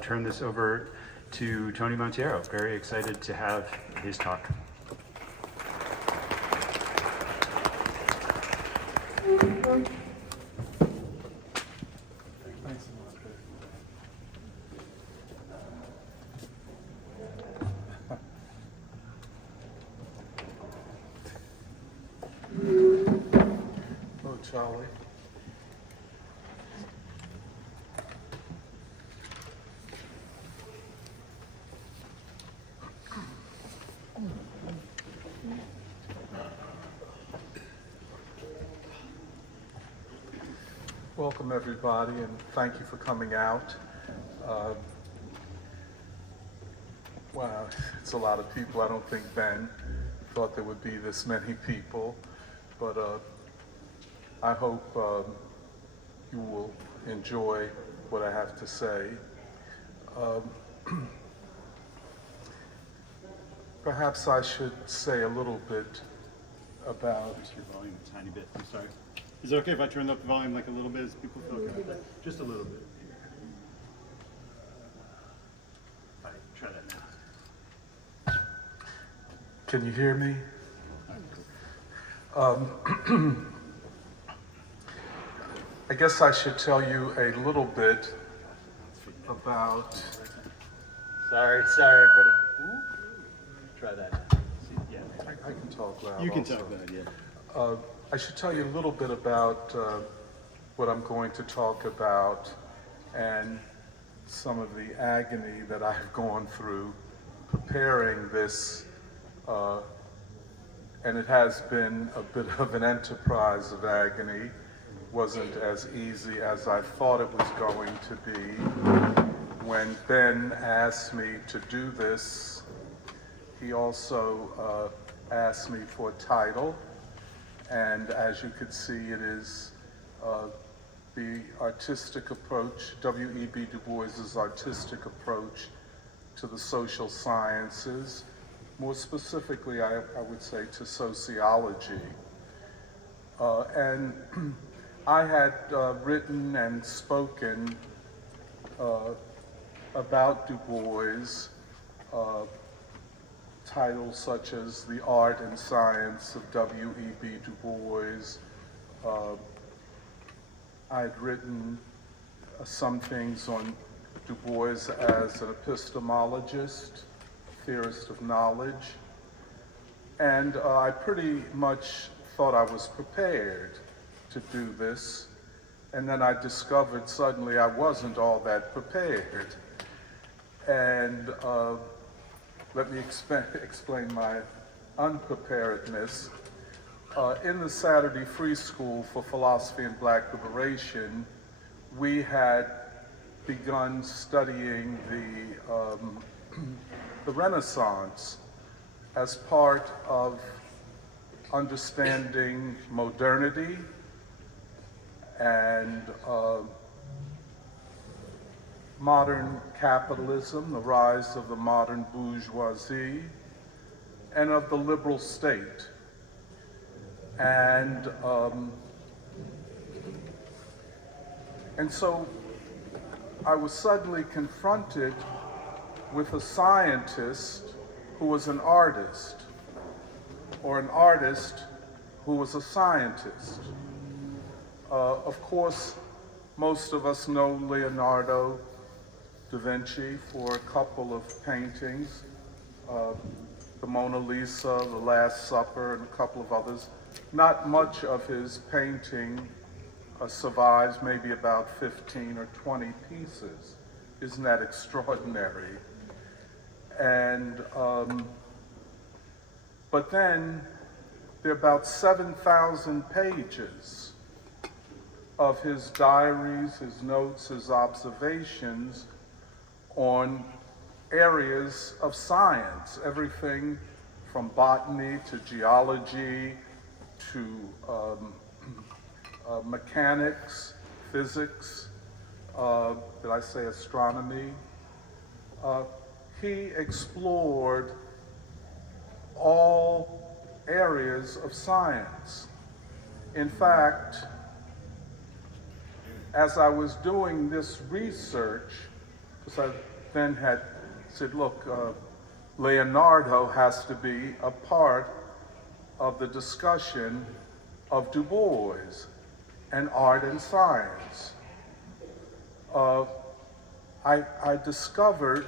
turn this over to Tony Monteiro. Very excited to have his talk. Thanks a lot, Dave. Oh, Charlie. Welcome, everybody, and thank you for coming out. Wow, it's a lot of people. I don't think Ben thought there would be this many people, but I hope you will enjoy what I have to say. Perhaps I should say a little bit about... Your volume a tiny bit, I'm sorry. Is it okay if I turn up the volume like a little bit as people feel okay with that? Just a little bit. All right, try that now. Can you hear me? I guess I should tell you a little bit about... Sorry, everybody. Ooh. Try that now. Yeah. I can talk loud. You can also. talk loud, yeah. I should tell you a little bit about what I'm going to talk about and some of the agony that I've gone through preparing this, and it has been a bit of an enterprise of agony. Wasn't as easy as I thought it was going to be. When Ben asked me to do this, he also asked me for a title. And as you can see, it is the artistic approach, W.E.B. Du Bois's artistic approach to the social sciences, more specifically, I would say, to sociology. And I had written and spoken about Du Bois, titles such as The Art and Science of W.E.B. Du Bois. I'd written some things on Du Bois as an epistemologist, theorist of knowledge, and I pretty much thought I was prepared to do this, and then I discovered suddenly I wasn't all that prepared. And let me explain my unpreparedness. In the Saturday Free School for Philosophy and Black Liberation, we had begun studying the Renaissance as part of understanding modernity and modern capitalism, the rise of the modern bourgeoisie, and of the liberal state. And so I was suddenly confronted with a scientist who was an artist, or an artist who was a scientist. Of course, most of us know Leonardo Da Vinci for a couple of paintings, the Mona Lisa, The Last Supper, and a couple of others. Not much of his painting survives, maybe about 15 or 20 pieces. Isn't that extraordinary? And, but then there are about 7,000 pages of his diaries, his notes, his observations on areas of science, everything from botany to geology to mechanics, physics, did I say astronomy? He explored all areas of science. In fact, as I was doing this research, the because I then had said, look, Leonardo has to be a part of the discussion of Du Bois and art and science. I discovered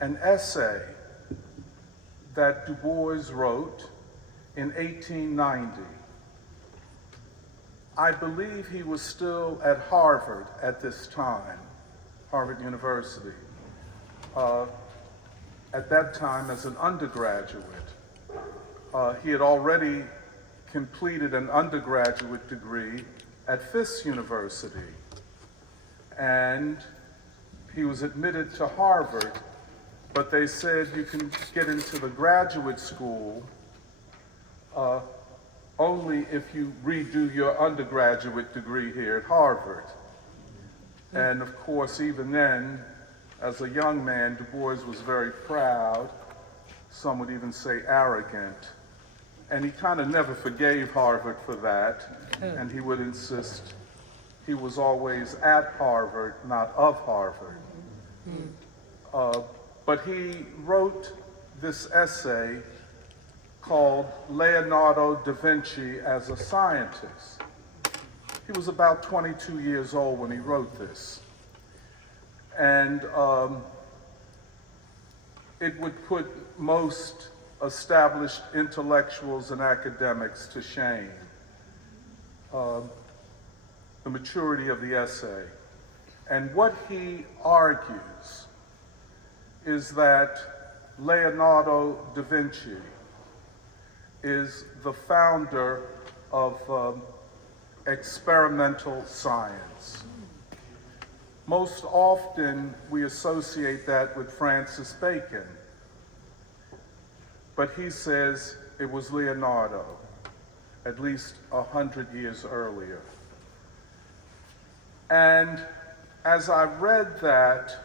an essay that Du Bois wrote in 1890. I believe he was still at Harvard at this time, Harvard University, at that time as an undergraduate. He had already completed an undergraduate degree at Fisk University, and he was admitted to Harvard, but they said you can get into the graduate school only if you redo your undergraduate degree here at Harvard. And of course, even then, as a young man, Du Bois was very proud, some would even say arrogant, and he kind of never forgave Harvard for that, and he would insist he was always at Harvard, not of Harvard. But he wrote this essay called Leonardo da Vinci as a Scientist. He was about 22 years old when he wrote this. And it would put most established intellectuals and academics to shame. The maturity of the essay. And what he argues is that Leonardo da Vinci is the founder of experimental science. Most often we associate that with Francis Bacon, but he says it was Leonardo, at least 100 years earlier. And as I read that,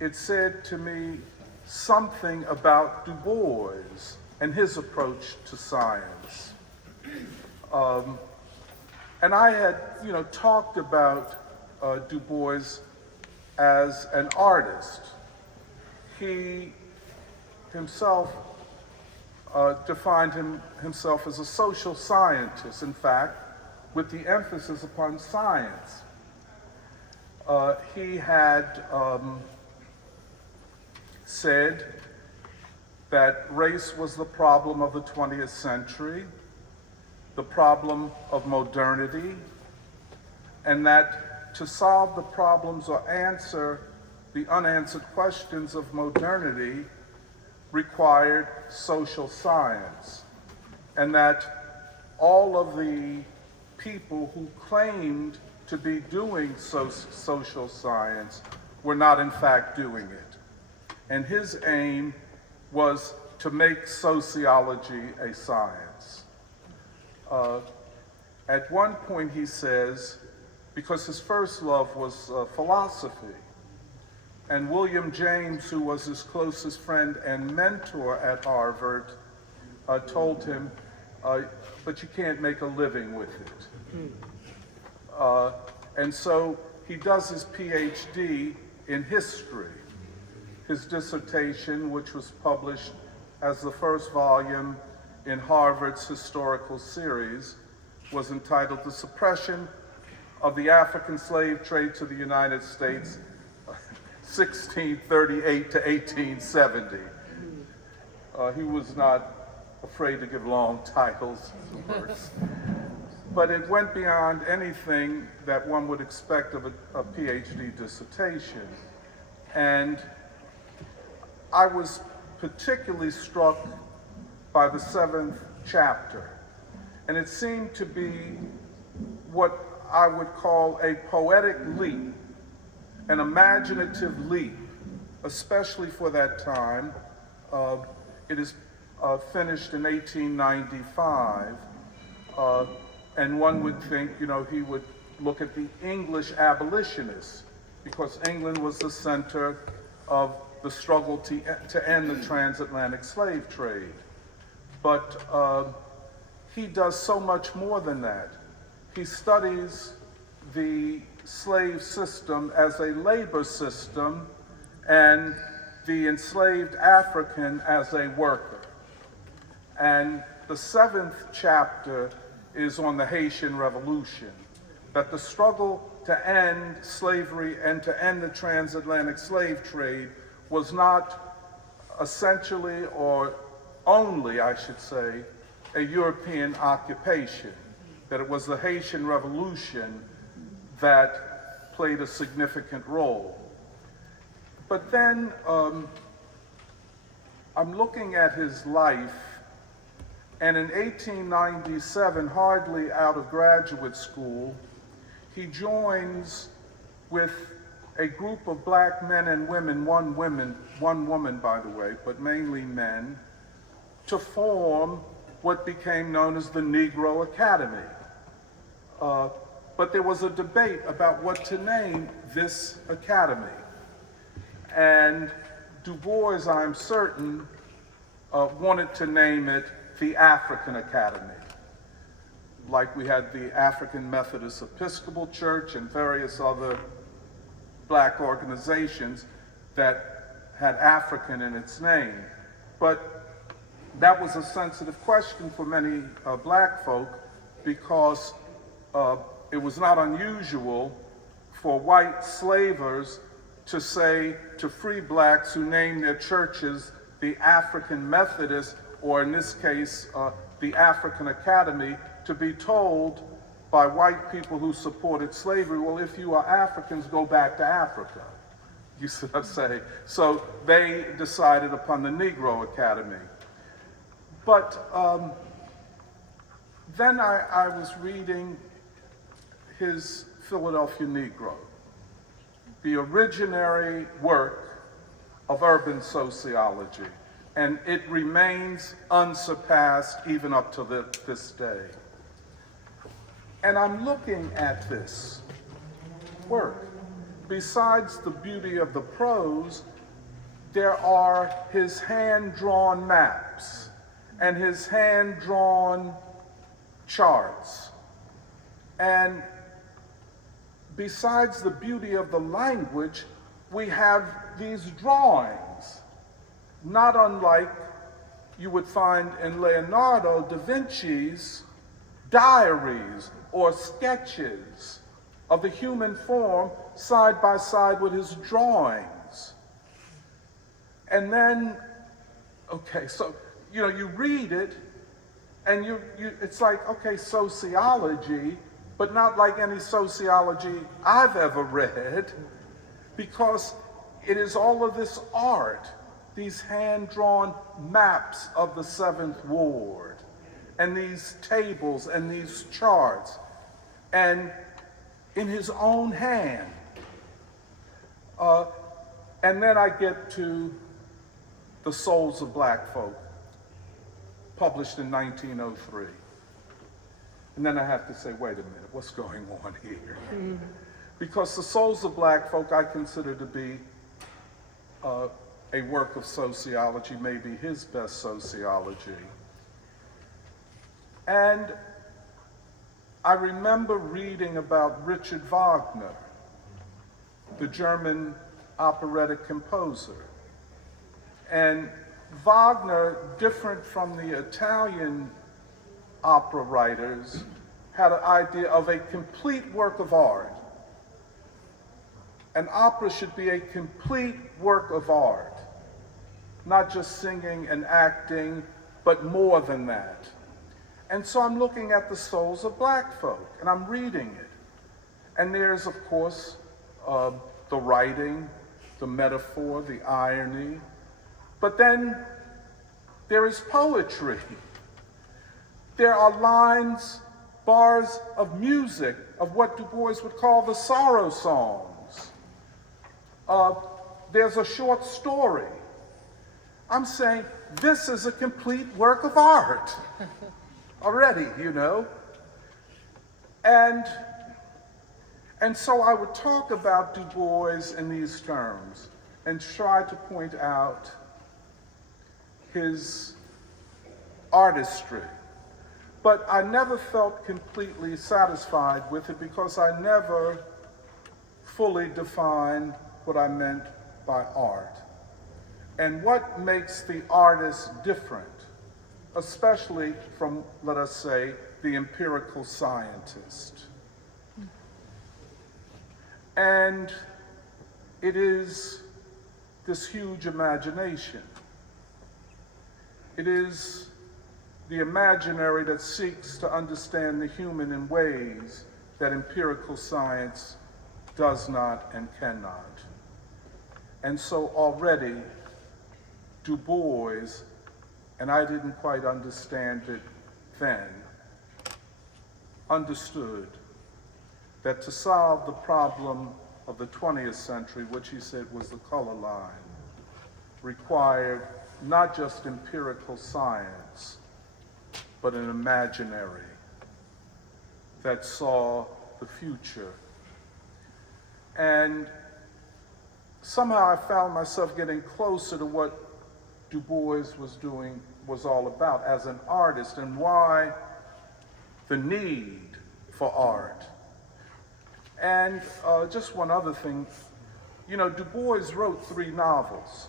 it said to me something about Du Bois and his approach to science. And I had, talked about Du Bois as an artist. He himself defined himself as a social scientist, in fact, with the emphasis upon science. He had said that race was the problem of the 20th century, the problem of modernity, and that to solve the problems or answer the unanswered questions of modernity required social science, and that all of the people who claimed to be doing social science were not in fact doing it. And his aim was to make sociology a science. At one point he says, because his first love was philosophy, and William James, who was his closest friend and mentor at Harvard, told him, but you can't make a living with it. And so he does his PhD in history. His dissertation, which was published as the first volume in Harvard's historical series, was entitled The Suppression of the African Slave Trade to the United States, 1638 to 1870. He was not afraid to give long titles to works. But it went beyond anything that one would expect of a PhD dissertation. And I was particularly struck by the 7th chapter. And it seemed to be what I would call a poetic leap, an imaginative leap, especially for that time. It is finished in 1895. And one would think, he would look at the English abolitionists, because England was the center of the struggle to end the transatlantic slave trade. But he does so much more than that. He studies the slave system as a labor system and the enslaved African as a worker. And the 7th chapter is on the Haitian Revolution, that the struggle to end slavery and to end the transatlantic slave trade was not essentially, or only, I should say, a European occupation, that it was the Haitian Revolution that played a significant role. But then I'm looking at his life, and in 1897, hardly out of graduate school, he joins with a group of black men and women, one woman, by the way, but mainly men, to form what became known as the Negro Academy. But there was a debate about what to name this academy. And Du Bois, I'm certain, wanted to name it the African Academy. Like we had the African Methodist Episcopal Church and various other black organizations that had African in its name. But that was a sensitive question for many black folk, because it was not unusual for white slavers to say to free blacks who named their churches the African Methodist, or in this case, the African Academy, to be told by white people who supported slavery, well, if you are Africans, go back to Africa. You see what I'm saying? So they decided upon the Negro Academy. But then I was reading his Philadelphia Negro, the originary work of urban sociology, and it remains unsurpassed even up to this day. And I'm looking at this work. Besides the beauty of the prose, there are his hand-drawn maps and his hand-drawn charts. And besides the beauty of the language, we have these drawings, not unlike you would find in Leonardo da Vinci's diaries or sketches of the human form side by side with his drawings. And then, okay, so, you know, you read it and it's like, okay, sociology, but not like any sociology I've ever read, because it is all of this art, these hand-drawn maps of the 7th Ward, and these tables and these charts, and in his own hand. And then I get to The Souls of Black Folk, published in 1903. And then I have to say, wait a minute, what's going on here? Mm-hmm. Because The Souls of Black Folk I consider to be a work of sociology, maybe his best sociology. And I remember reading about Richard Wagner, the German operatic composer. And Wagner, different from the Italian opera writers, had an idea of a complete work of art. An opera should be a complete work of art, not just singing and acting, but more than that. And so I'm looking at The Souls of Black Folk, and I'm reading it. And there's, of course, the writing, the metaphor, the irony. But then there is poetry. There are lines, bars of music, of what Du Bois would call the sorrow songs. There's a short story. I'm saying this is a complete work of art already, you know. And so I would talk about Du Bois in these terms and try to point out his artistry. But I never felt completely satisfied with it, because I never fully define what I meant by art and what makes the artist different, especially from, let us say, the empirical scientist. And it is this huge imagination. It is the imaginary that seeks to understand the human in ways that empirical science does not and cannot. And so already, Du Bois, and I didn't quite understand it then, understood that to solve the problem of the 20th century, which he said was the color line, required not just empirical science, but an imaginary that saw the future. And somehow I found myself getting closer to what Du Bois was all about as an artist, and why the need for art. And just one other thing, you know, Du Bois wrote 3 novels.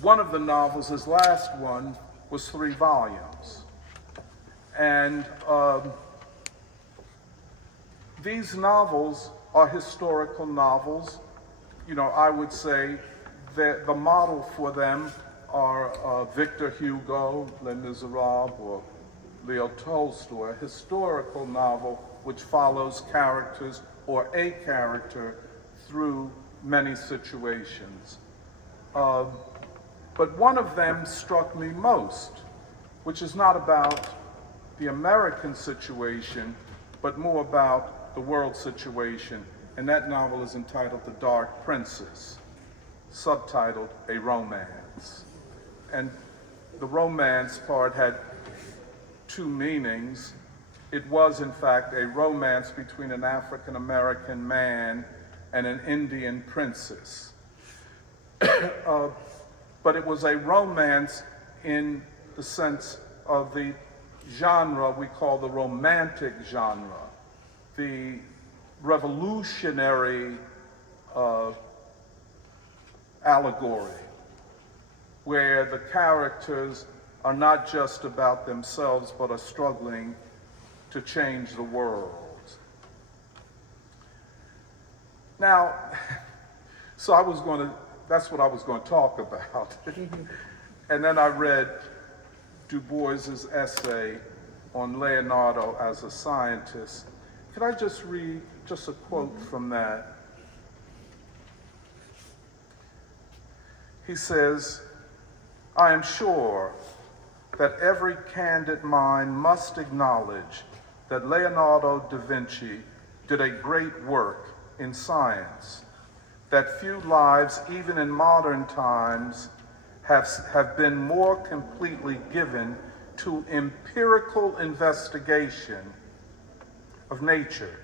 One of the novels, his last one, was 3 volumes. And these novels are historical novels. You know, I would say that the model for them are Victor Hugo, Les Miserables, or Leo Tolstoy, a historical novel which follows characters or a character through many situations. But one of them struck me most, which is not about the American situation, but more about the world situation. And that novel is entitled The Dark Princess, subtitled A Romance. And the romance part had 2 meanings. It was, in fact, a romance between an African-American man and an Indian princess. But it was a romance in the sense of the genre we call the romantic genre, the revolutionary allegory, where the characters are not just about themselves, but are struggling to change the world. Now, so that's what I was going to talk about. And then I read Du Bois's essay on Leonardo as a scientist. Could I just read just a quote from that? He says, "I am sure that every candid mind must acknowledge that Leonardo da Vinci did a great work in science, that few lives, even in modern times, have been more completely given to empirical investigation of nature.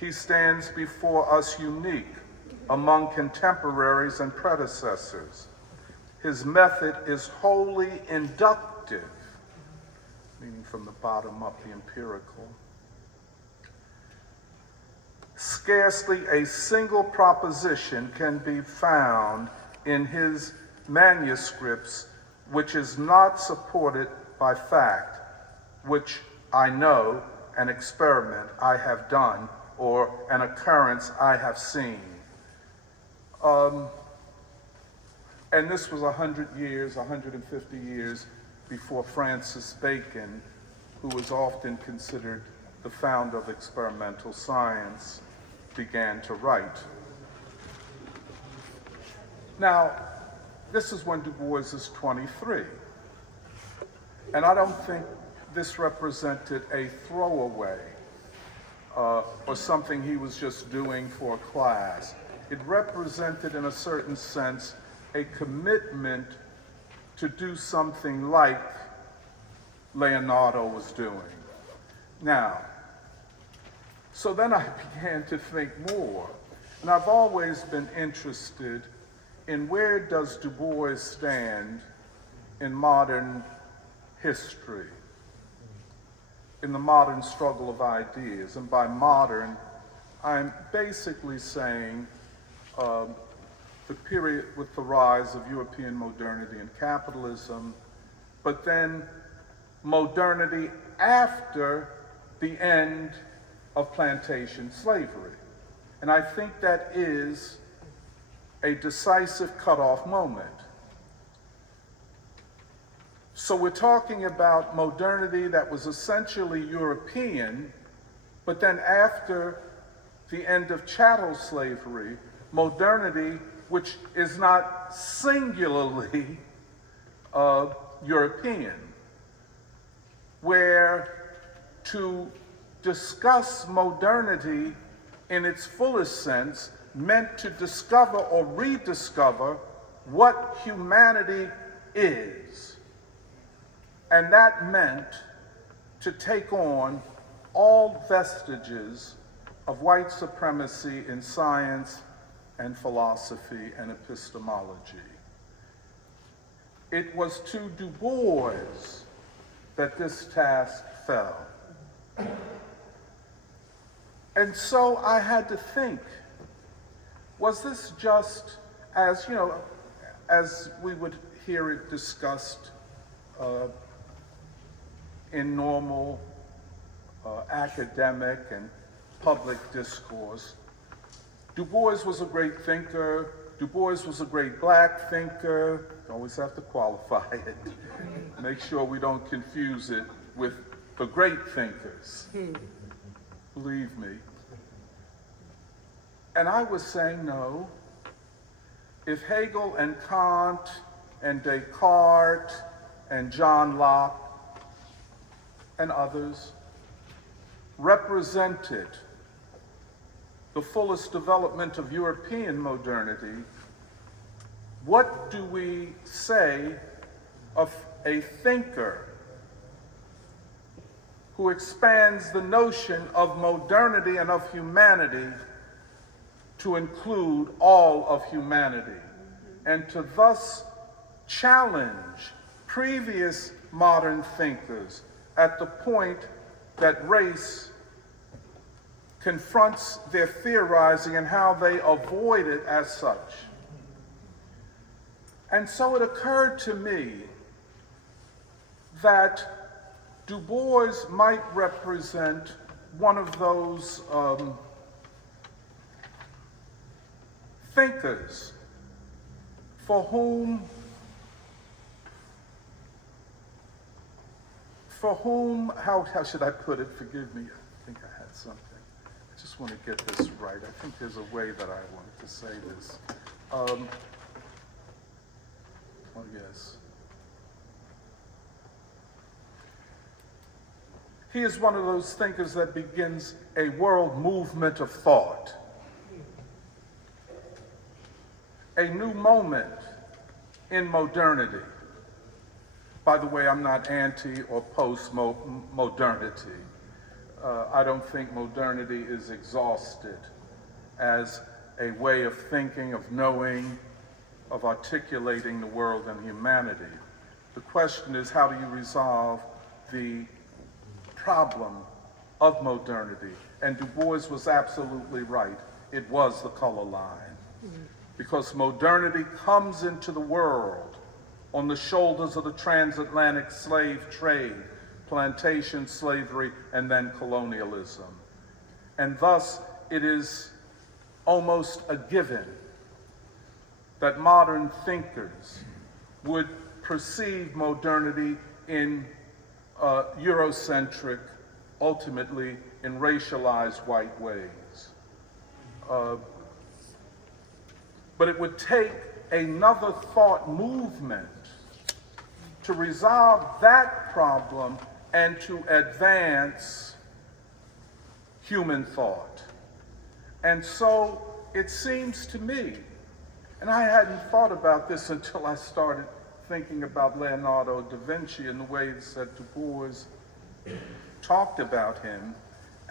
He stands before us unique among contemporaries and predecessors. His method is wholly inductive," meaning from the bottom up, the empirical. "Scarcely a single proposition can be found in his manuscripts which is not supported by fact, which I know, an experiment I have done, or an occurrence I have seen." And this was 150 years before Francis Bacon, who was often considered the founder of experimental science, began to write. Now, this is when Du Bois is 23. And I don't think this represented a throwaway or something he was just doing for a class. It represented, in a certain sense, a commitment to do something like Leonardo was doing. Now, so then I began to think more, and I've always been interested in where does Du Bois stand in modern history, in the modern struggle of ideas. And by modern, I'm basically saying the period with the rise of European modernity and capitalism, but then modernity after the end of plantation slavery. And I think that is a decisive cutoff moment. So we're talking about modernity that was essentially European, but then after the end of chattel slavery, modernity which is not singularly European, where to discuss modernity in its fullest sense meant to discover or rediscover what humanity is. And that meant to take on all vestiges of white supremacy in science and philosophy and epistemology. It was to Du Bois that this task fell. And so I had to think, was this just as, you know, as we would hear it discussed in normal academic and public discourse? Du Bois was a great thinker. Du Bois was a great black thinker. Always have to qualify it. Make sure we don't confuse it with the great thinkers. Believe me. And I was saying, no. If Hegel and Kant and Descartes and John Locke and others represented the fullest development of European modernity, what do we say of a thinker who expands the notion of modernity and of humanity to include all of humanity, and to thus challenge previous modern thinkers at the point that race confronts their theorizing and how they avoid it as such? And so it occurred to me that Du Bois might represent one of those thinkers for whom, how should I put it? Forgive me, I think I had something. I just want to get this right. I think there's a way that I wanted to say this. Oh, yes. He is one of those thinkers that begins a world movement of thought, a new moment in modernity. By the way, I'm not anti or post-modernity. I don't think modernity is exhausted as a way of thinking, of knowing, of articulating the world and humanity. The question is, how do you resolve the problem of modernity? And Du Bois was absolutely right. It was the color line. Because modernity comes into the world on the shoulders of the transatlantic slave trade, plantation slavery, and then colonialism. And thus, it is almost a given that modern thinkers would perceive modernity in Eurocentric, ultimately in racialized white ways. But it would take another thought movement to resolve that problem and to advance human thought. And so it seems to me, and I hadn't thought about this until I started thinking about Leonardo da Vinci and the ways that Du Bois talked about him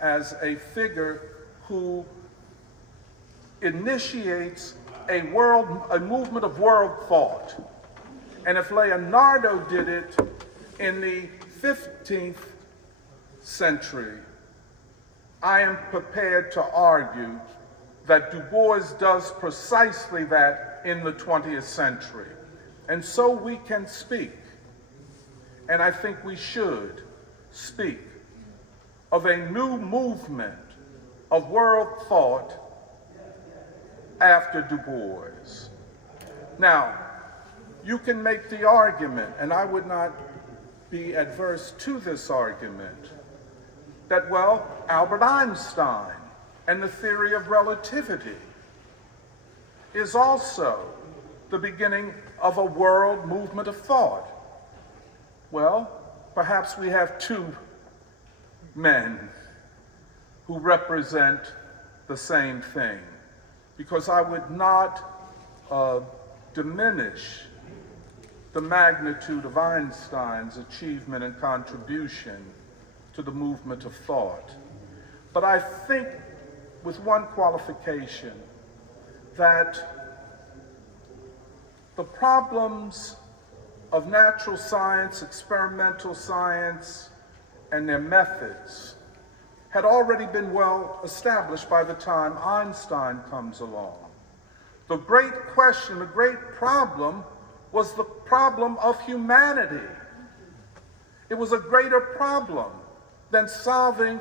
as a figure who initiates a movement of world thought. And if Leonardo did it in the 15th century, I am prepared to argue that Du Bois does precisely that in the 20th century. And so we can speak, and I think we should speak, of a new movement of world thought after Du Bois. Now, you can make the argument, and I would not be adverse to this argument, that, well, Albert Einstein and the theory of relativity is also the beginning of a world movement of thought. Well, perhaps we have two men who represent the same thing, because I would not diminish the magnitude of Einstein's achievement and contribution to the movement of thought. But I think, with one qualification, that the problems of natural science, experimental science, and their methods had already been well established by the time Einstein comes along. The great question, the great problem, was the problem of humanity. It was a greater problem than solving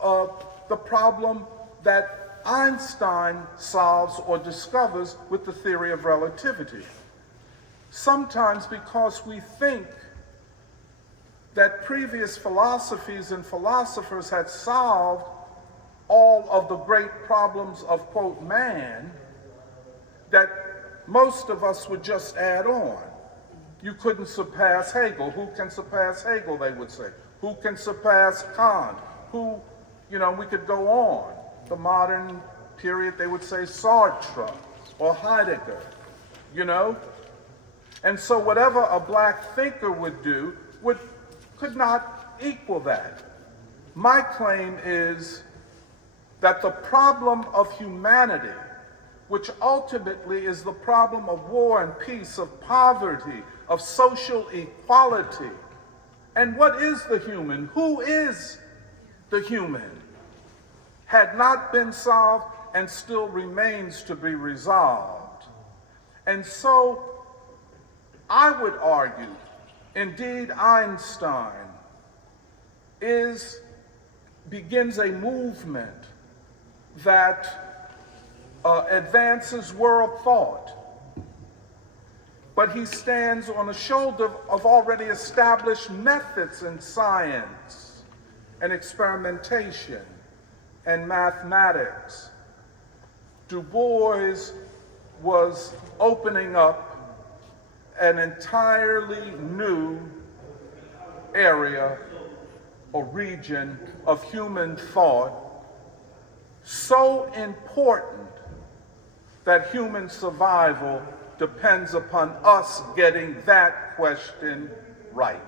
the problem that Einstein solves or discovers with the theory of relativity. Sometimes because we think that previous philosophies and philosophers had solved all of the great problems of, quote, man, that most of us would just add on. You couldn't surpass Hegel. Who can surpass Hegel, they would say. Who can surpass Kant? Who, we could go on. The modern period, they would say Sartre or Heidegger, And so whatever a black thinker would do could not equal that. My claim is that the problem of humanity, which ultimately is the problem of war and peace, of poverty, of social equality, and what is the human? Who is the human? Had not been solved and still remains to be resolved. And so I would argue, indeed, Einstein begins a movement that advances world thought, but he stands on the shoulder of already established methods in science and experimentation and mathematics. Du Bois was opening up an entirely new area or region of human thought, so important that human survival depends upon us getting that question right.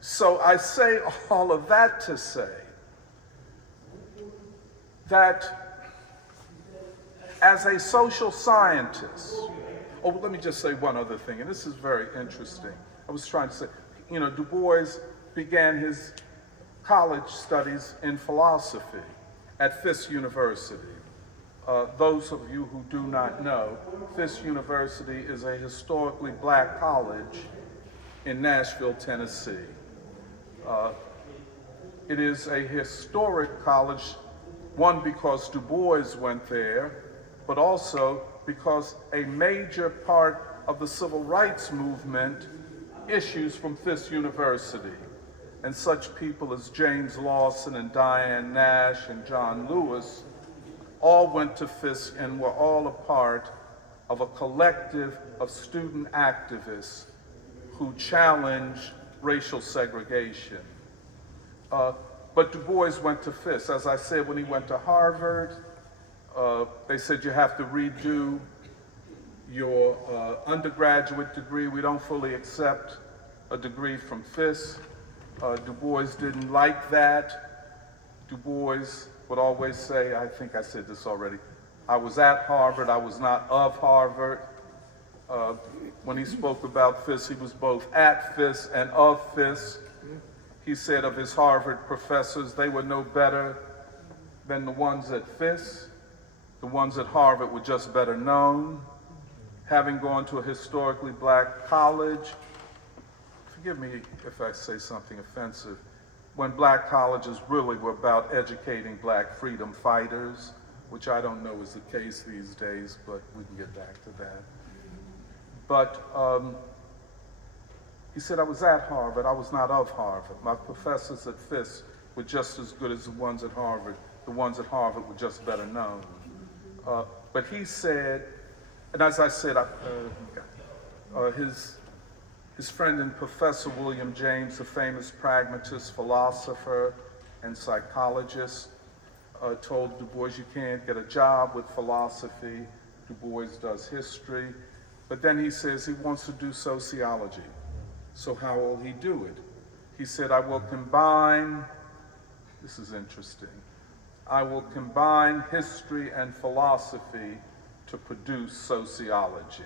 So I say all of that to say that as a social scientist, let me just say one other thing, and this is very interesting. I was trying to say, Du Bois began his college studies in philosophy at Fisk University. Those of you who do not know, Fisk University is a historically black college in Nashville, Tennessee. It is a historic college, one, because Du Bois went there, but also because a major part of the civil rights movement issues from Fisk University. And such people as James Lawson and Diane Nash and John Lewis all went to Fisk and were all a part of a collective of student activists who challenged racial segregation. But Du Bois went to Fisk. As I said, when he went to Harvard, they said you have to redo your undergraduate degree. We don't fully accept a degree from Fisk. Du Bois didn't like that. Du Bois would always say, I think I said this already, I was at Harvard, I was not of Harvard. When he spoke about Fisk, he was both at Fisk and of Fisk. He said of his Harvard professors, they were no better than the ones at Fisk. The ones at Harvard were just better known. Having gone to a historically black college, forgive me if I say something offensive, when black colleges really were about educating black freedom fighters, which I don't know is the case these days, but we can get back to that. But he said, I was at Harvard, I was not of Harvard. My professors at Fisk were just as good as the ones at Harvard. The ones at Harvard were just better known. But he said, and as I said, his friend and Professor William James, a famous pragmatist, philosopher, and psychologist, told Du Bois, you can't get a job with philosophy. Du Bois does history. But then he says he wants to do sociology. So how will he do it? He said, I will combine, this is interesting, I will combine history and philosophy to produce sociology.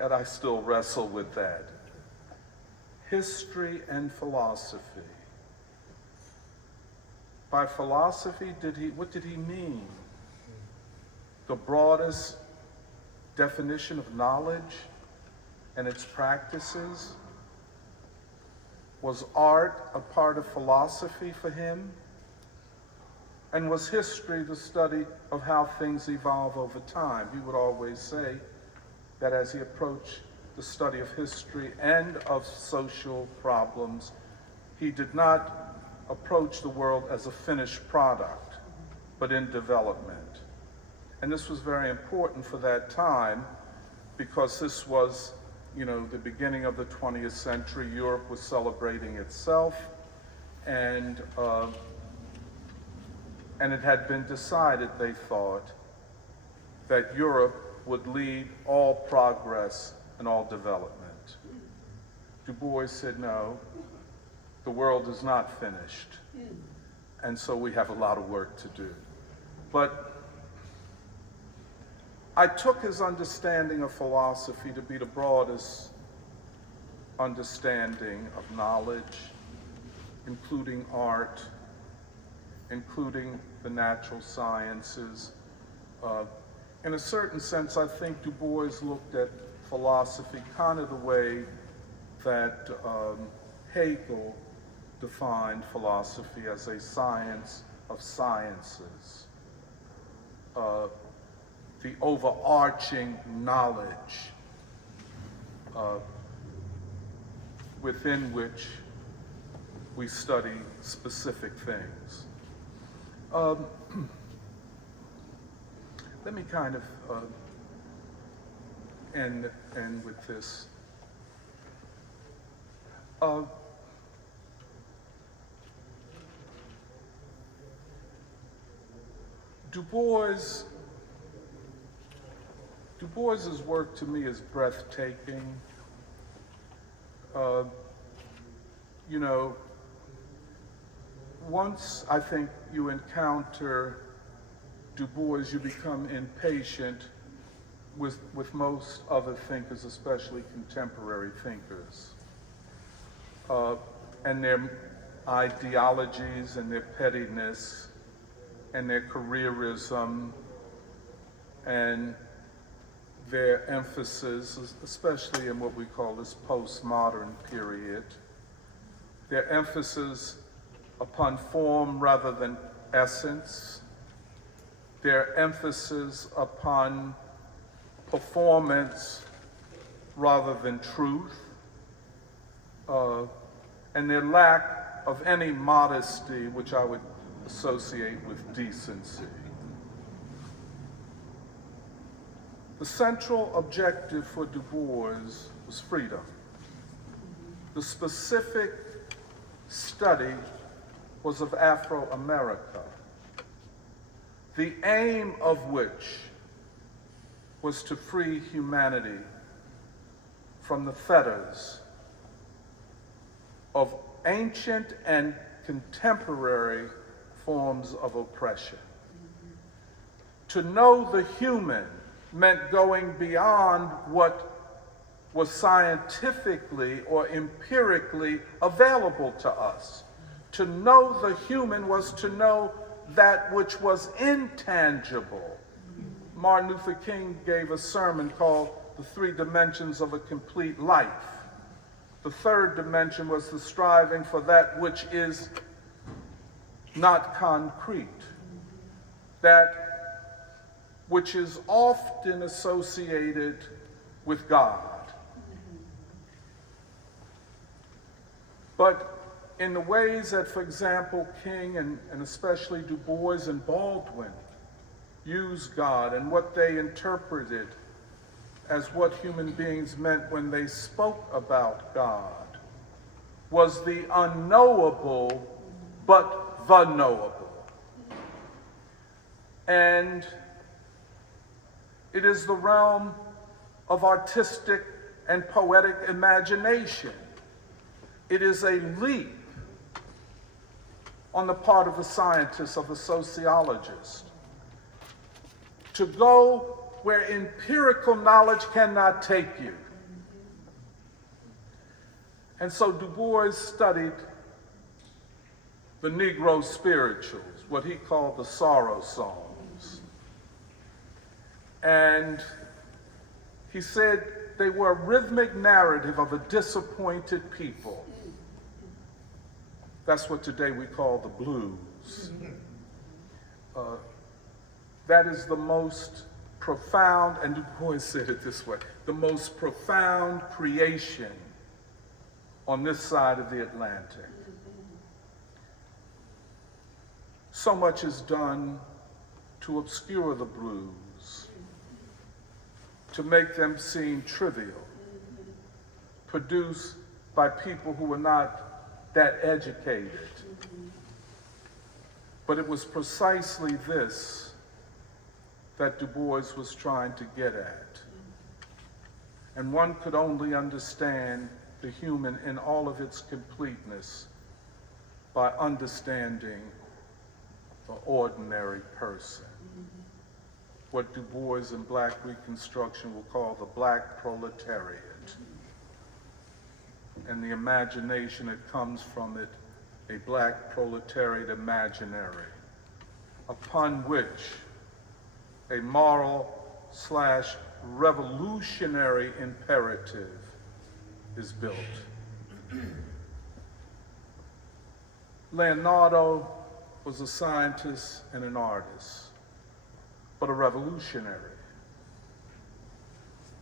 And I still wrestle with that. History and philosophy. By philosophy, what did he mean? The broadest definition of knowledge and its practices? Was art a part of philosophy for him? And was history the study of how things evolve over time? He would always say that as he approached the study of history and of social problems, he did not approach the world as a finished product, but in development. And this was very important for that time because this was, the beginning of the 20th century. Europe was celebrating itself, and it had been decided, they thought, that Europe would lead all progress and all development. Du Bois said, no, the world is not finished, and so we have a lot of work to do. But I took his understanding of philosophy to be the broadest understanding of knowledge, including art, including the natural sciences. In a certain sense, I think Du Bois looked at philosophy kind of the way that Hegel defined philosophy as a science of sciences. The overarching knowledge within which we study specific things. Let me kind of end with this. Du Bois's work to me is breathtaking. Once I think you encounter Du Bois, you become impatient with most other thinkers, especially contemporary thinkers, and their ideologies and their pettiness and their careerism and their emphasis, especially in what we call this postmodern period, their emphasis upon form rather than essence, their emphasis upon performance rather than truth, and their lack of any modesty, which I would associate with decency. The central objective for Du Bois was freedom. The specific study was of Afro-America, the aim of which was to free humanity from the fetters of ancient and contemporary forms of oppression. To know the human meant going beyond what was scientifically or empirically available to us. To know the human was to know that which was intangible. Martin Luther King gave a sermon called The Three Dimensions of a Complete Life. The third dimension was the striving for that which is not concrete, that which is often associated with God. But in the ways that, for example, King and especially Du Bois and Baldwin used God and what they interpreted as what human beings meant when they spoke about God was the unknowable, but the knowable. And it is the realm of artistic and poetic imagination. It is a leap on the part of a scientist, of a sociologist, to go where empirical knowledge cannot take you. And so Du Bois studied the Negro spirituals, what he called the sorrow songs. And he said they were a rhythmic narrative of a disappointed people. That's what today we call the blues. That is the most profound, and Du Bois said it this way, the most profound creation on this side of the Atlantic. So much is done to obscure the blues, to make them seem trivial, produced by people who were not that educated. But it was precisely this that Du Bois was trying to get at. And one could only understand the human in all of its completeness by understanding the ordinary person. What Du Bois in Black Reconstruction will call the Black proletariat. And the imagination that comes from it, a Black proletariat imaginary, upon which a moral/revolutionary imperative is built. Leonardo was a scientist and an artist, but a revolutionary.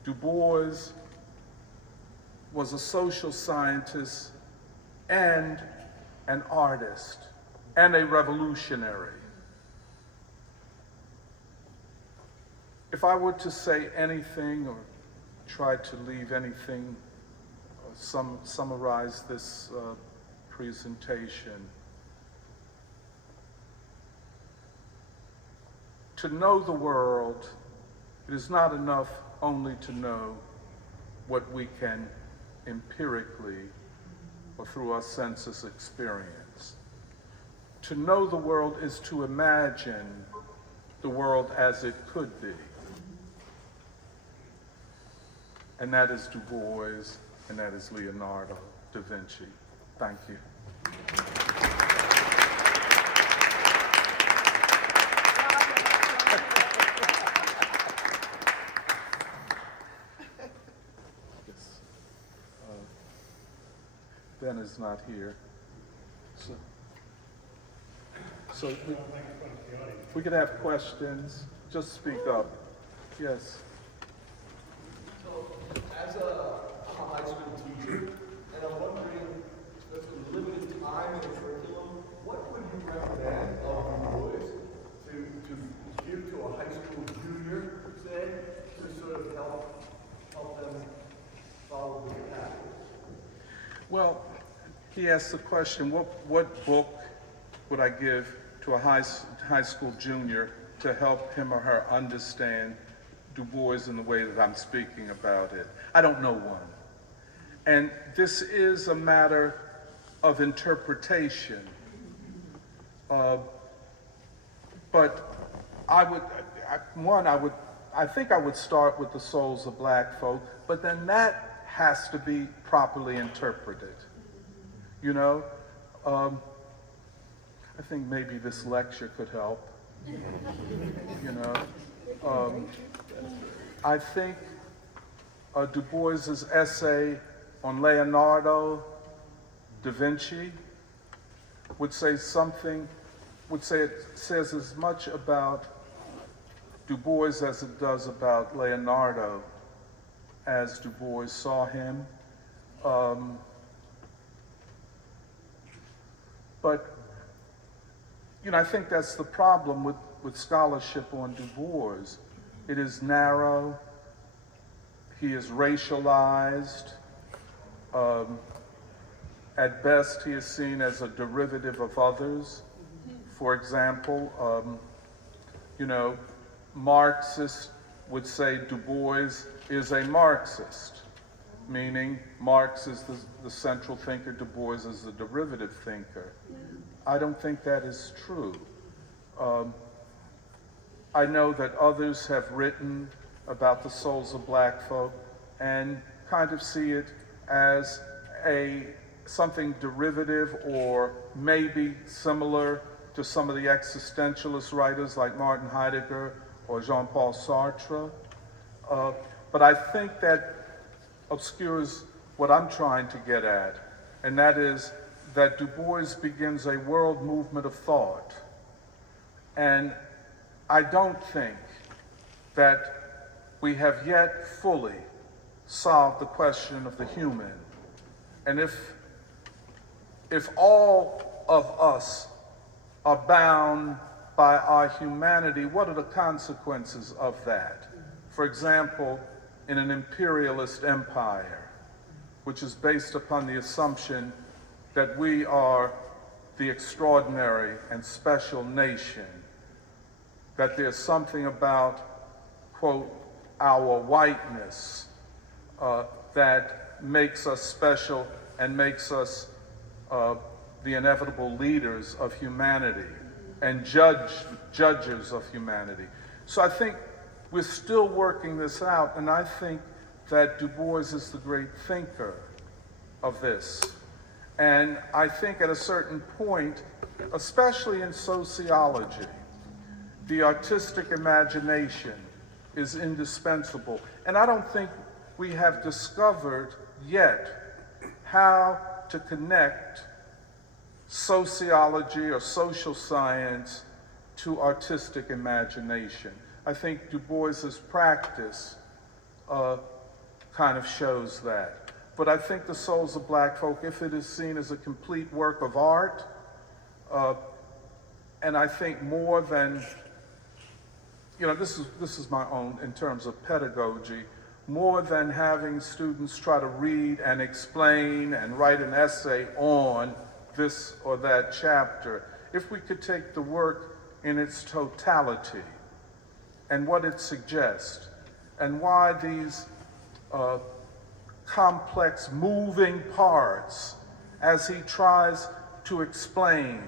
Du Bois was a social scientist and an artist and a revolutionary. If I were to say anything or try to leave anything, or summarize this presentation, to know the world, it is not enough only to know what we can empirically or through our senses experience. To know the world is to imagine the world as it could be. And that is Du Bois, and that is Leonardo da Vinci. Thank you. Ben is not here. So if we could have questions, just speak up. Yes. So, I'm a high school teacher, and I'm wondering, with the limited time in the curriculum, what would you recommend of Du Bois to give to a high school junior, say, to sort of help them follow the path? Well, he asked the question, what book would I give to a high school junior to help him or her understand Du Bois in the way that I'm speaking about it? I don't know one. And this is a matter of interpretation. But I think I would start with the souls of Black folk, but then that has to be properly interpreted. You know, I think maybe this lecture could help. You know, I think Du Bois's essay on Leonardo Da Vinci would say it says as much about Du Bois as it does about Leonardo, as Du Bois saw him. But, you know, I think that's the problem with scholarship on Du Bois. It is narrow, he is racialized. At best, he is seen as a derivative of others. For example, you know, Marxists would say Du Bois is a Marxist, meaning Marx is the central thinker, Du Bois is the derivative thinker. I don't think that is true. I know that others have written about the souls of black folk and kind of see it as something derivative or maybe similar to some of the existentialist writers like Martin Heidegger or Jean-Paul Sartre. But I think that obscures what I'm trying to get at, and that is that Du Bois begins a world movement of thought. And I don't think that we have yet fully solved the question of the human. And if all of us are bound by our humanity, what are the consequences of that? For example, in an imperialist empire, which is based upon the assumption that we are the extraordinary and special nation, that there's something about, quote, our whiteness that makes us special and makes us the inevitable leaders of humanity and judges of humanity. So I think we're still working this out, and I think that Du Bois is the great thinker of this. And I think at a certain point, especially in sociology, the artistic imagination is indispensable. And I don't think we have discovered yet how to connect sociology or social science to artistic imagination. I think Du Bois's practice kind of shows that. But I think The Souls of Black Folk, if it is seen as a complete work of art, and I think more than, you know, this is my own in terms of pedagogy, more than having students try to read and explain and write an essay on this or that chapter, if we could take the work in its totality and what it suggests and why these complex moving parts, as he tries to explain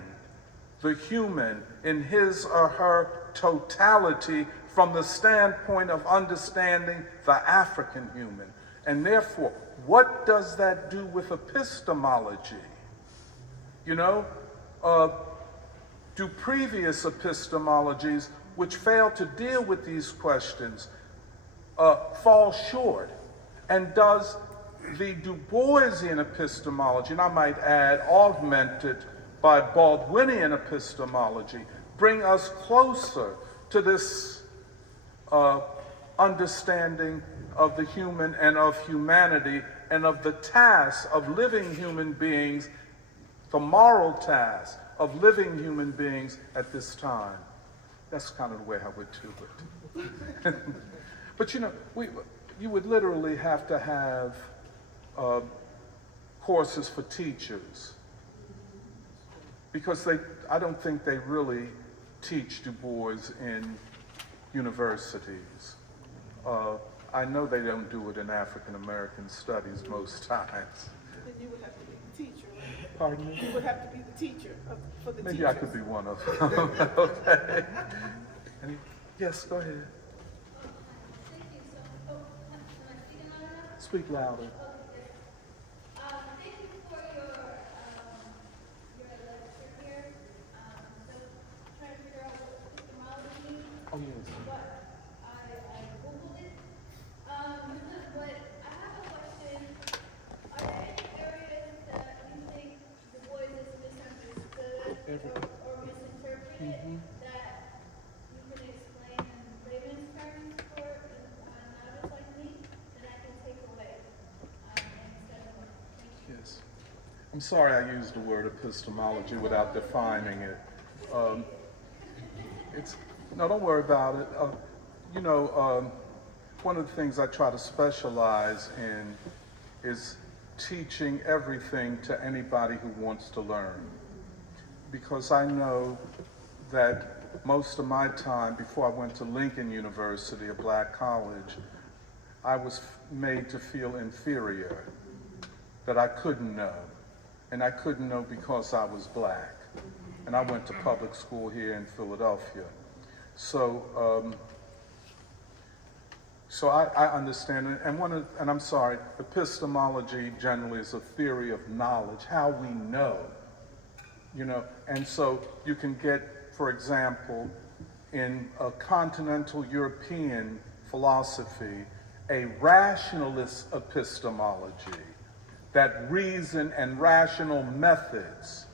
the human in his or her totality from the standpoint of understanding the African human. And therefore, what does that do with epistemology? You know, do previous epistemologies which fail to deal with these questions fall short? And does the Du Boisian epistemology, and I might add augmented by Baldwinian epistemology, bring us closer to this understanding of the human and of humanity and of the task of living human beings, the moral task of living human beings at this time? That's kind of the way I would do it. But you know, you would literally have to have courses for teachers, because I don't think they really teach Du Bois in universities. I know they don't do it in African American studies most times. Then you would have to be the teacher, right? Pardon me? You would have to be the teacher for the Maybe teachers. I could be one of them. Okay. Yes, go ahead. Speak louder. I'm sorry I used the word epistemology without defining it. No, don't worry about it. One of the things I try to specialize in is teaching everything to anybody who wants to learn. Because I know that most of my time, before I went to Lincoln University, a black college, I was made to feel inferior, that I couldn't know. And I couldn't know because I was black. And I went to public school here in Philadelphia. So I understand it. And I'm sorry, epistemology generally is a theory of knowledge, how we know. And so you can get, for example, in a continental European philosophy, a rationalist epistemology, that reason and rational methods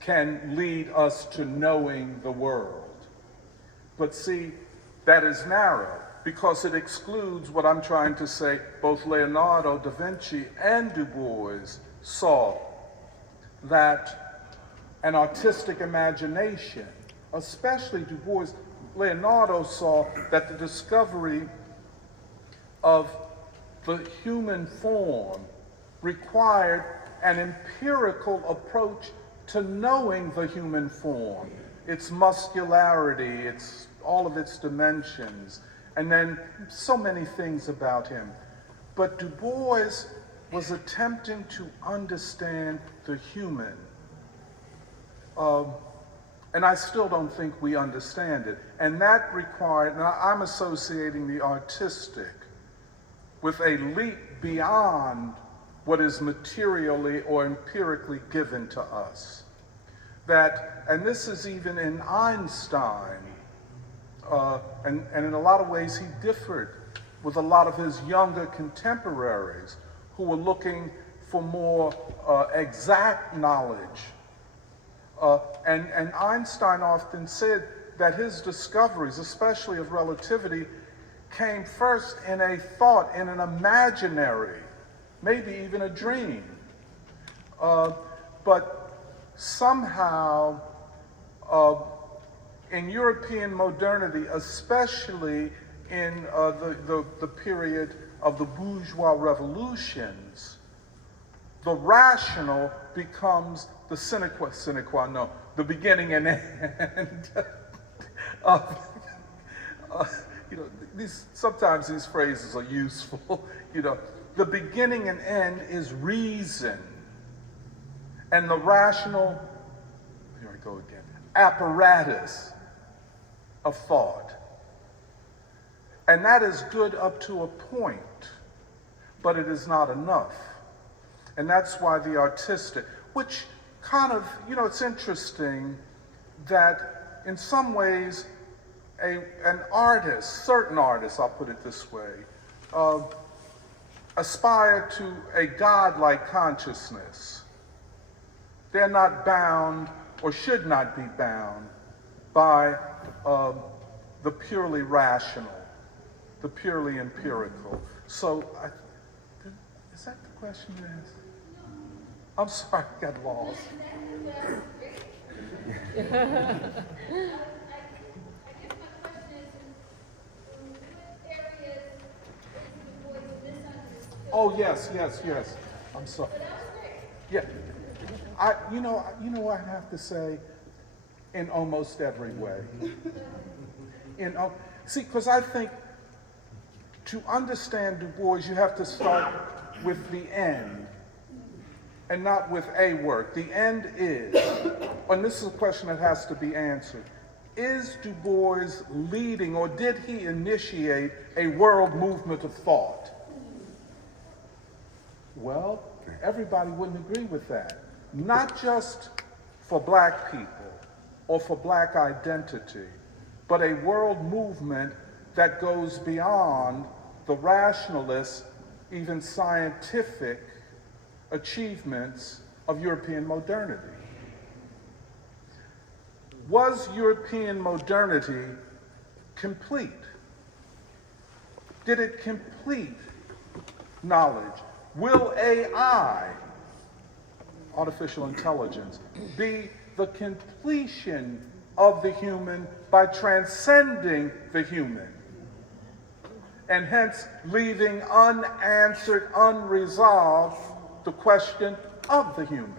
can lead us to knowing the world. But see, that is narrow, because it excludes what I'm trying to say both Leonardo da Vinci and Du Bois saw, that an artistic imagination, especially Du Bois, Leonardo saw that the discovery of the human form required an empirical approach to knowing the human form, its muscularity, all of its dimensions, and then so many things about him. But Du Bois was attempting to understand the human. And I still don't think we understand it. And that required, now I'm associating the artistic with a leap beyond what is materially or empirically given to us. And this is even in Einstein, and in a lot of ways he differed with a lot of his younger contemporaries who were looking for more exact knowledge. And Einstein often said that his discoveries, especially of relativity, came first in a thought, in an imaginary, maybe even a dream. But somehow, in European modernity, especially in the period of the bourgeois revolutions, the rational becomes the sine qua non, the beginning and end of, sometimes these phrases are useful. The beginning and end is reason. And the rational, here I go again, apparatus of thought. And that is good up to a point, but it is not enough. And that's why the artistic, which kind of, it's interesting that in some ways, an artist, certain artists, I'll put it this way, aspire to a godlike consciousness. They're not bound, or should not be bound, by the purely rational, the purely empirical. So, is that the question you asked? I'm sorry, I got lost. Oh, yes. I'm sorry. Yeah. You know what I have to say? In almost every way. See, because I think to understand Du Bois, you have to start with the end and not with a work. The end is, and this is a question that has to be answered, is Du Bois leading, or did he initiate a world movement of thought? Well, everybody wouldn't agree with that. Not just for black people or for black identity, but a world movement that goes beyond the rationalist, even scientific achievements of European modernity. Was European modernity complete? Did it complete knowledge? Will AI artificial intelligence, be the completion of the human by transcending the human, and hence leaving unanswered, unresolved the question of the human.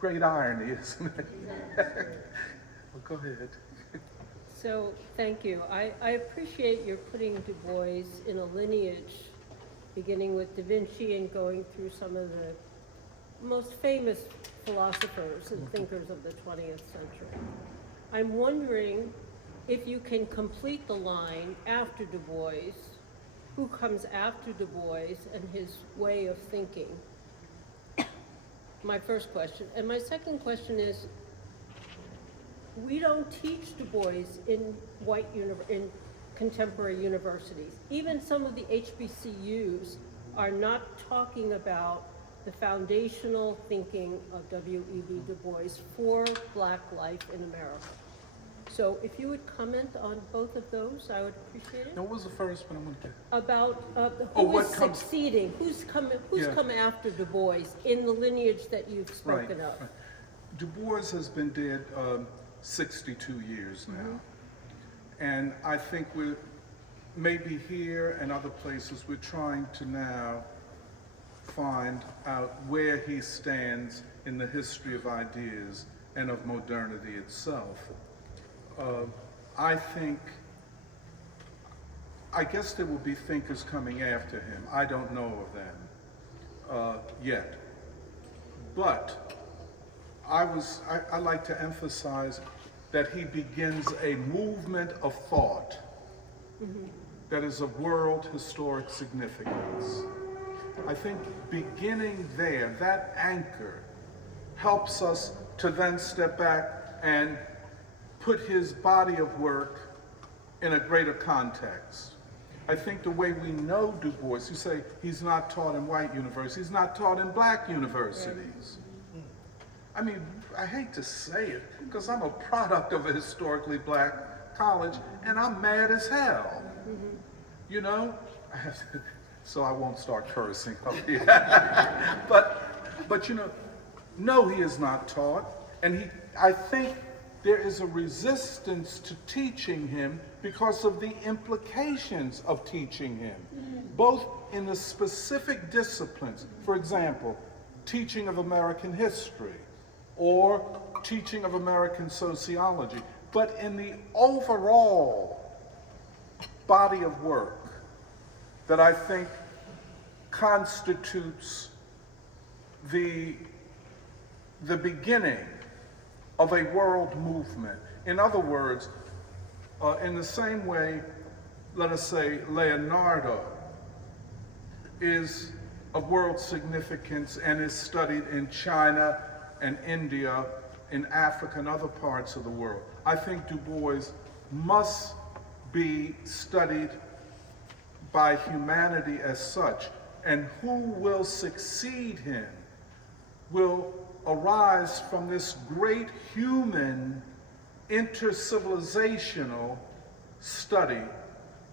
Great irony, isn't it? Well, go ahead. So, thank you. I appreciate your putting Du Bois in a lineage, beginning with Da Vinci and going through some of the most famous philosophers and thinkers of the 20th century. I'm wondering if you can complete the line after Du Bois, who comes after Du Bois and his way of thinking? My first question. And my second question is, we don't teach Du Bois in in contemporary universities. Even some of the HBCUs are not talking about the foundational thinking of W.E.B. Du Bois for Black life in America. So if you would comment on both of those, I would appreciate it. Now, what was the first one I wanted to? About Oh, who is what comes- succeeding, who's Yeah. come after Du Bois in the lineage that you've spoken of. Right. Du Bois has been dead 62 years now. And I think we're, maybe here and other places, we're trying to now find out where he stands in the history of ideas and of modernity itself. I guess there will be thinkers coming after him. I don't know of them yet. But I like to emphasize that he begins a movement of thought that is of world historic significance. I think beginning there, that anchor, helps us to then step back and put his body of work in a greater context. I think the way we know Du Bois, you say he's not taught in white universities, he's not taught in black universities. I mean, I hate to say it, because I'm a product of a historically black college, and I'm mad as hell. You know? So I won't start cursing up here. But you know, no, he is not taught, and I think there is a resistance to teaching him because of the implications of teaching him, both in the specific disciplines, for example, teaching of American history, or teaching of American sociology, but in the overall body of work that I think constitutes the beginning of a world movement. In other words, in the same way, let us say, Leonardo is of world significance and is studied in China and India, in Africa and other parts of the world. I think Du Bois must be studied by humanity as such, and who will succeed him will arise from this great human intercivilizational study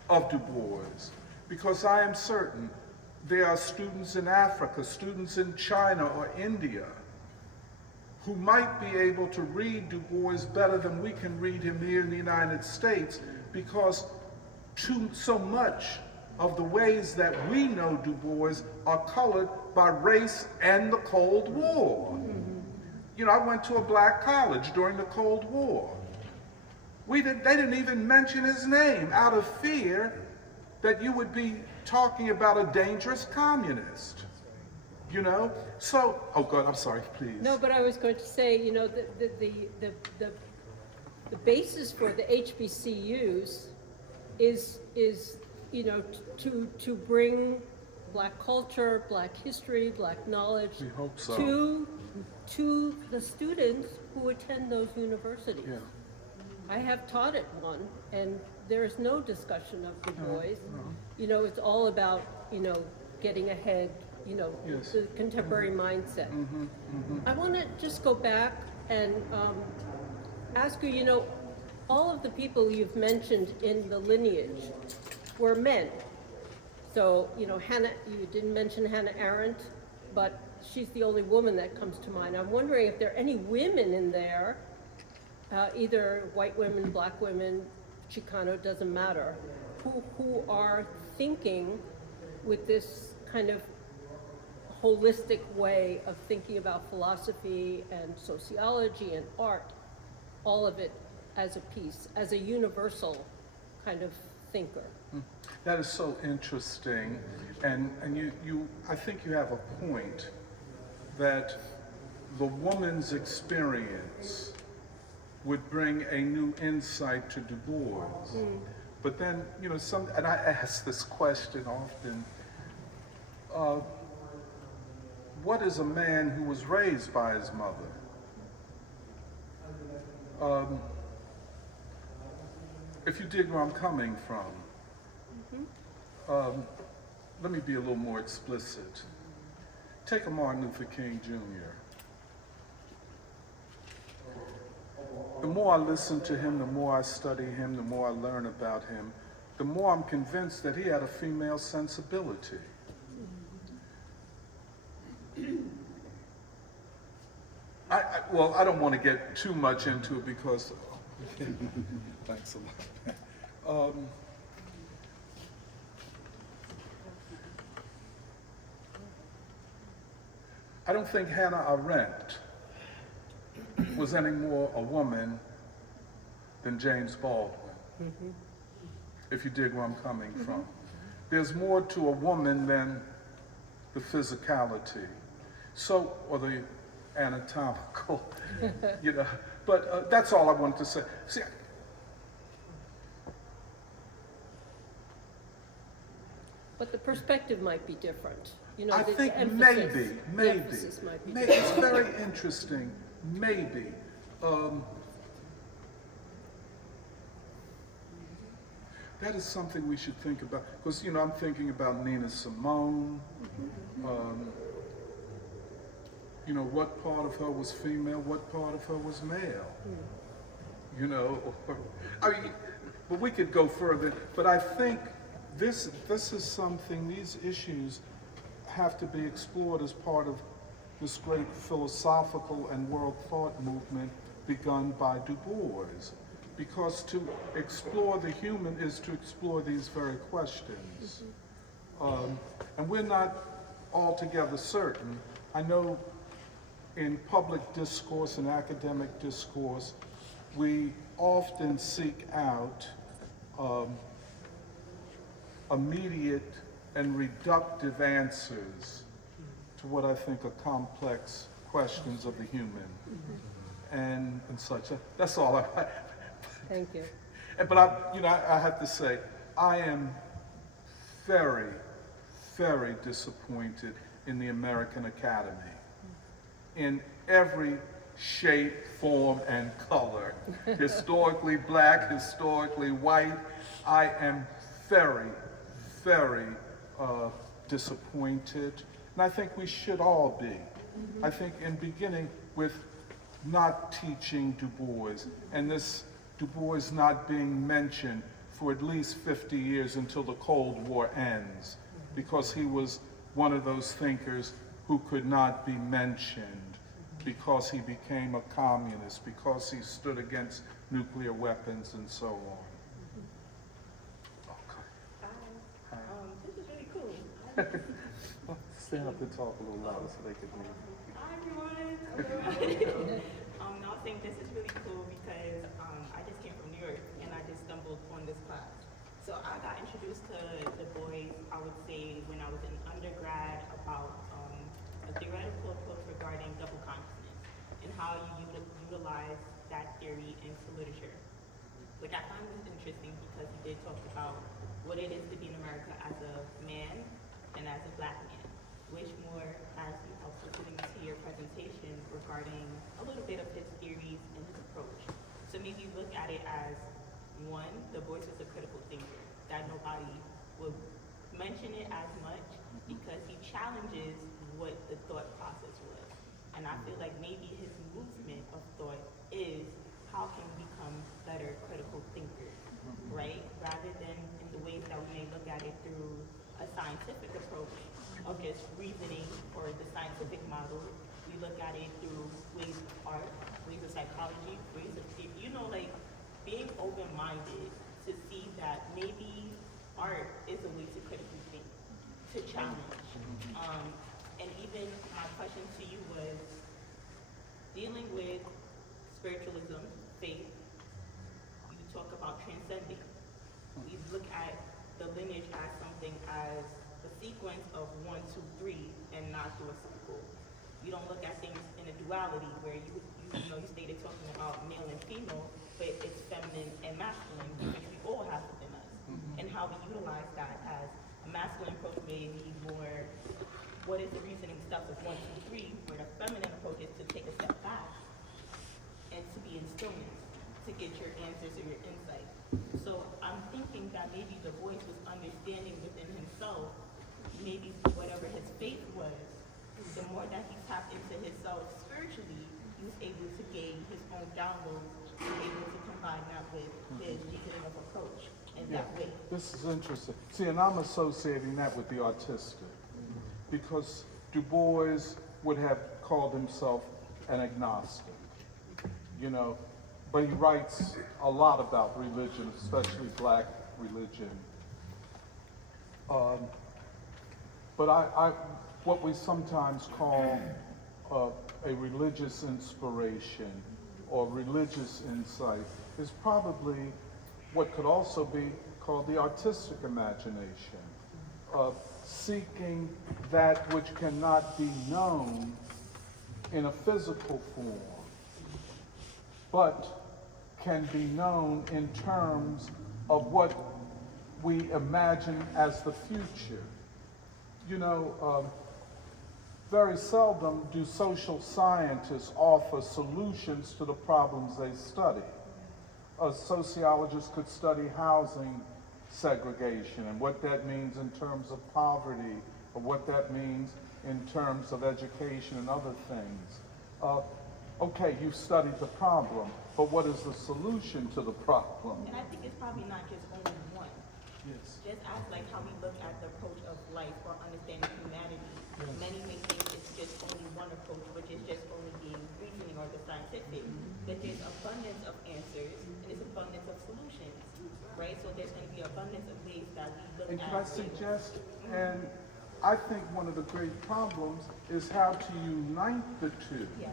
of Du Bois. Because I am certain there are students in Africa, students in China or India, who might be able to read Du Bois better than we can read him here in the United States, because so much of the ways that we know Du Bois are colored by race and the Cold War. You know, I went to a black college during the Cold War. They didn't even mention his name out of fear that you would be talking about a dangerous communist. You know? So, oh God, I'm sorry, please. No, but I was going to say, you know, the basis for the HBCUs is you know, to bring Black culture, Black history, Black knowledge We hope so. to the students who attend those universities. Yeah. I have taught at one, and there is no discussion of Du Bois. You know, it's all about, you know, getting ahead, you know, Yes. the contemporary mindset. I want to just go back and ask you, you know, all of the people you've mentioned in the lineage were men. So, you know, you didn't mention Hannah Arendt, but she's the only woman that comes to mind. I'm wondering if there are any women in there, either white women, black women, Chicano, doesn't matter, who are thinking with this kind of holistic way of thinking about philosophy and sociology and art, all of it as a piece, as a universal kind of thinker. That is so interesting, and I think you have a point that the woman's experience would bring a new insight to Du Bois. But then, you know, and I ask this question often, what is a man who was raised by his mother? If you dig where I'm coming from, let me be a little more explicit. Take a Martin Luther King Jr. The more I listen to him, the more I study him, the more I learn about him, the more I'm convinced that he had a female sensibility. Well, I don't want to get too much into it because, thanks a lot. I don't think Hannah Arendt was any more a woman than James Baldwin, if you dig where I'm coming from. There's more to a woman than the physicality, so, or the anatomical, you know, but that's all I wanted to say. See, But the perspective might be different. You know, I the think emphasis, maybe, the emphasis might be maybe, different. it's very interesting, maybe. That is something we should think about, because, you know, I'm thinking about Nina Simone. You know, what part of her was female, what part of her was male? You know, I mean, but we could go further, but I think this is something, these issues have to be explored as part of this great philosophical and world thought movement begun by Du Bois. Because to explore the human is to explore these very questions. And we're not altogether certain. I know in public discourse and academic discourse, we often seek out immediate and reductive answers to what I think are complex questions of the human and such. That's all I. Thank you. But I have to say, I am very, very disappointed in the American Academy. In every shape, form, and color. Historically black, historically white. I am very, very disappointed. And I think we should all be. I think in beginning with not teaching Du Bois, and this Du Bois not being mentioned for at least 50 years until the Cold War ends, because he was one of those thinkers who could not be mentioned because he became a communist, because he stood against nuclear weapons and so on. Okay. This is really cool. They have to talk a little louder so they can hear. Hi everyone. I was saying this is really cool because I just came from New York and I just stumbled on this class. So I got introduced to Du Bois, I would say, when I was in undergrad about a theoretical approach regarding double consciousness and how you utilize that theory into literature, which I find was interesting because he did talk about what it is to be in America as a man and as a black man, which more has you also getting into your presentation regarding a little bit of his theories and his approach. So maybe look at it as, one, Du Bois is a critical thinker, that nobody will mention it as much because he challenges what the thought process was. And I feel like maybe his movement of thought is how can we become better critical thinkers, right? Rather than in the ways that we may look at it through a scientific approach of just reasoning or the scientific model. We look at it through ways of art, ways of psychology, ways of, like being open-minded to see that maybe art is a way to critically think, to challenge. And even my question to you was dealing with spiritualism, faith. You talk about transcending. We look at the lineage as something as a sequence of 1, 2, 3, and not through a cycle. You don't look at things in a duality where you stated talking about male and female, but it's feminine and masculine, which we all have within us. And how we utilize that as a masculine approach may be more, what is the reasoning stuff of 1, 2, 3, where the feminine approach is to take a step back and to be in stillness, to get your answers or your insight. So I'm thinking that maybe Du Bois was understanding within himself, maybe whatever his faith was, the more that he tapped into himself spiritually, he was able to gain his own downloads, able to combine that with his reasoning of approach in that way. This is interesting. See, and I'm associating that with the artistic, because Du Bois would have called himself an agnostic, but he writes a lot about religion, especially black religion. But what we sometimes call a religious inspiration or religious insight is probably what could also be called the artistic imagination, seeking that which cannot be known in a physical form, but can be known in terms of what we imagine as the future. Very seldom do social scientists offer solutions to the problems they study. A sociologist could study housing segregation and what that means in terms of poverty, or what that means in terms of education and other things. Okay, you've studied the problem, but what is the solution to the problem? And I think it's probably not just only one. Yes. Just as like how we look at the approach of life or understanding humanity, many may think it's just only one approach, which is just only being reasoning or the scientific. But there's abundance of answers and there's abundance of solutions, right? So there's going to be abundance of ways that we look And at. can I suggest, and I think one of the great problems is how to unite the two. Yeah.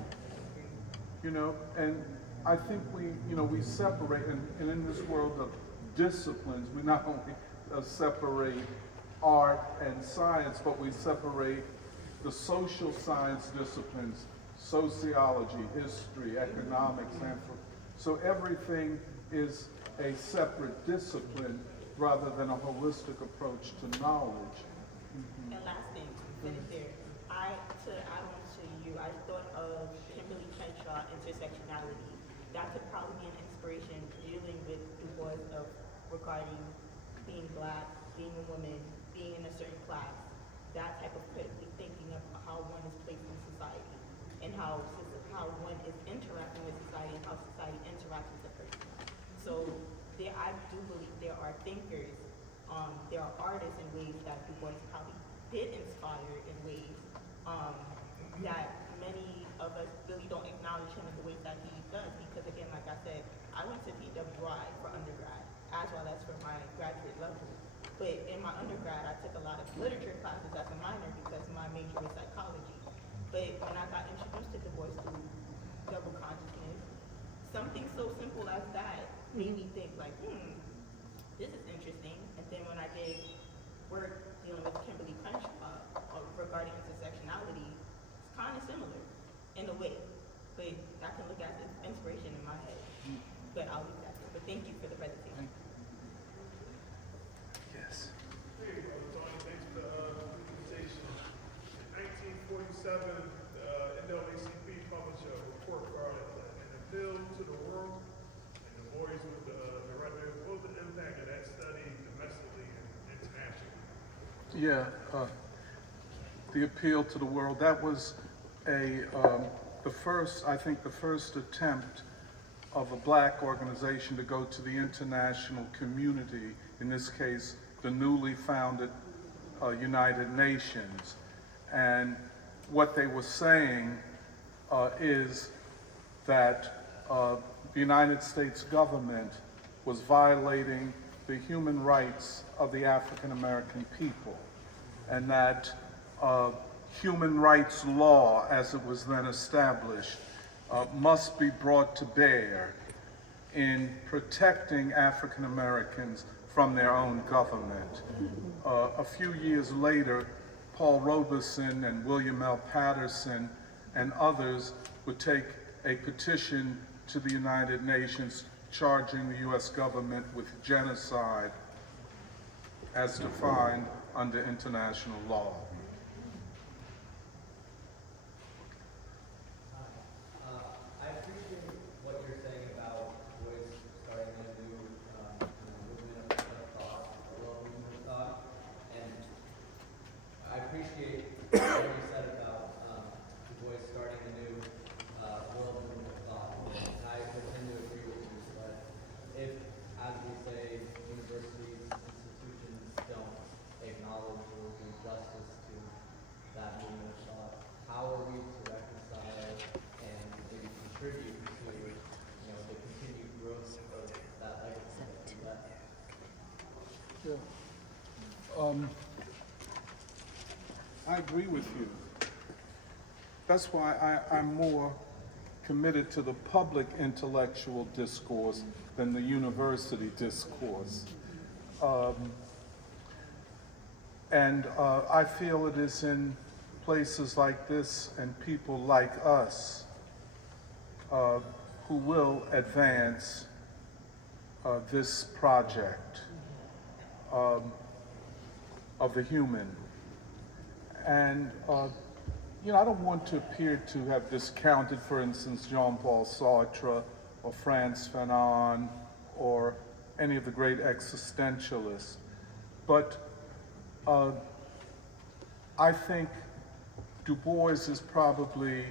And I think we separate, and in this world of disciplines, we not only separate art and science, but we separate the social science disciplines, sociology, history, economics, so everything is a separate discipline rather than a holistic approach to knowledge. And last thing, finish there. To add on to you, I thought of Kimberly Crenshaw intersectionality. That could probably be an inspiration dealing with Du Bois of regarding being black, being a woman, being in a certain class. That type of critically thinking of how one is placed in society and how one is interacting with society and how society interacts with a person. So I do believe there are thinkers, there are artists in ways that Du Bois probably did inspire in ways that many of us really don't acknowledge him in the ways that he does, because again, like I said, I went to W.E.B for undergrad as well as for my graduate level. But in my undergrad, I took a lot of literature classes as a minor because my major was psychology. But when I got introduced to Du Bois through double consciousness, something so simple as that made me think like, this is interesting. And then when I did work dealing with Kimberly Crenshaw regarding intersectionality, it's kind of similar in a way. But I can look at it as inspiration in my head. But I'll leave that there. But thank you for the presentation. Yes. Hey, Tony, thanks for the presentation. In 1947, NAACP published a report called An Appeal to the World, and Du Bois was the writer. What was the impact of that study domestically and internationally? Yeah, the appeal to the world, that was the first attempt of a black organization to go to the international community, in this case, the newly founded United Nations, And what they were saying is that the United States government was violating the human rights of the African American people, and that human rights law, as it was then established, must be brought to bear in protecting African Americans from their own government. A few years later, Paul Robeson and William L. Patterson and others would take a petition to the United Nations charging the US government with genocide as defined under international law. I appreciate what you're saying about Bois starting a new movement of thought, a world movement of thought, and I appreciate what you said about Du Bois starting a new world movement of thought. And I would tend to agree with you, but if, as we say, universities, institutions don't acknowledge or do justice to that movement of thought, how are we to reconcile and maybe contribute to, the continued growth of that legacy that we left? I agree with you. That's why I'm more committed to the public intellectual discourse than the university discourse. I feel it is in places like this and people like us who will advance this project of the human. And I don't want to appear to have discounted, for instance, Jean-Paul Sartre or Frantz Fanon or any of the great existentialists, but I think Du Bois is probably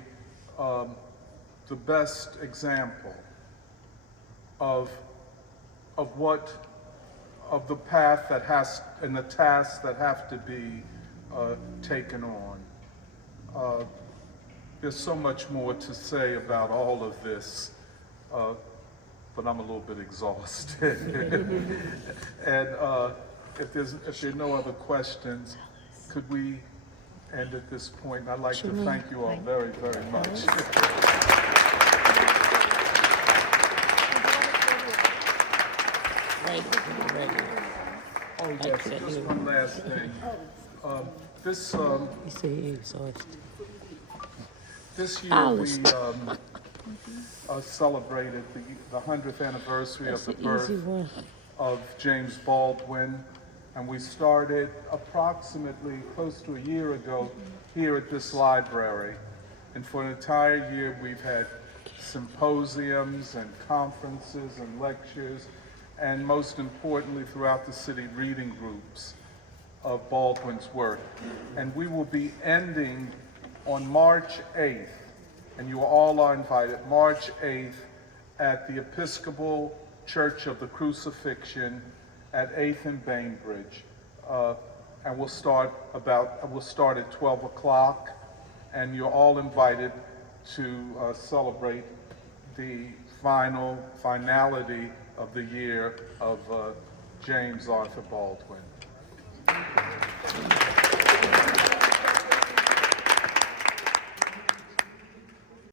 the best example of the path that has, and the tasks that have to be taken on. There's so much more to say about all of this, but I'm a little bit exhausted. And if there are no other questions, could we end at this point? I'd like to thank you all very, very much. Oh yes, just one last thing. This year we celebrated the 100th anniversary of the birth of James Baldwin, and we started approximately close to a year ago here at this library. And for an entire year we've had symposiums and conferences and lectures, and most importantly throughout the city, reading groups of Baldwin's work. And we will be ending on March 8th, and you all are invited, March 8th at the Episcopal Church of the Crucifixion at 8th and Bainbridge. And we'll start at 12 o'clock, and you're all invited to celebrate the finality of the year of James Arthur Baldwin.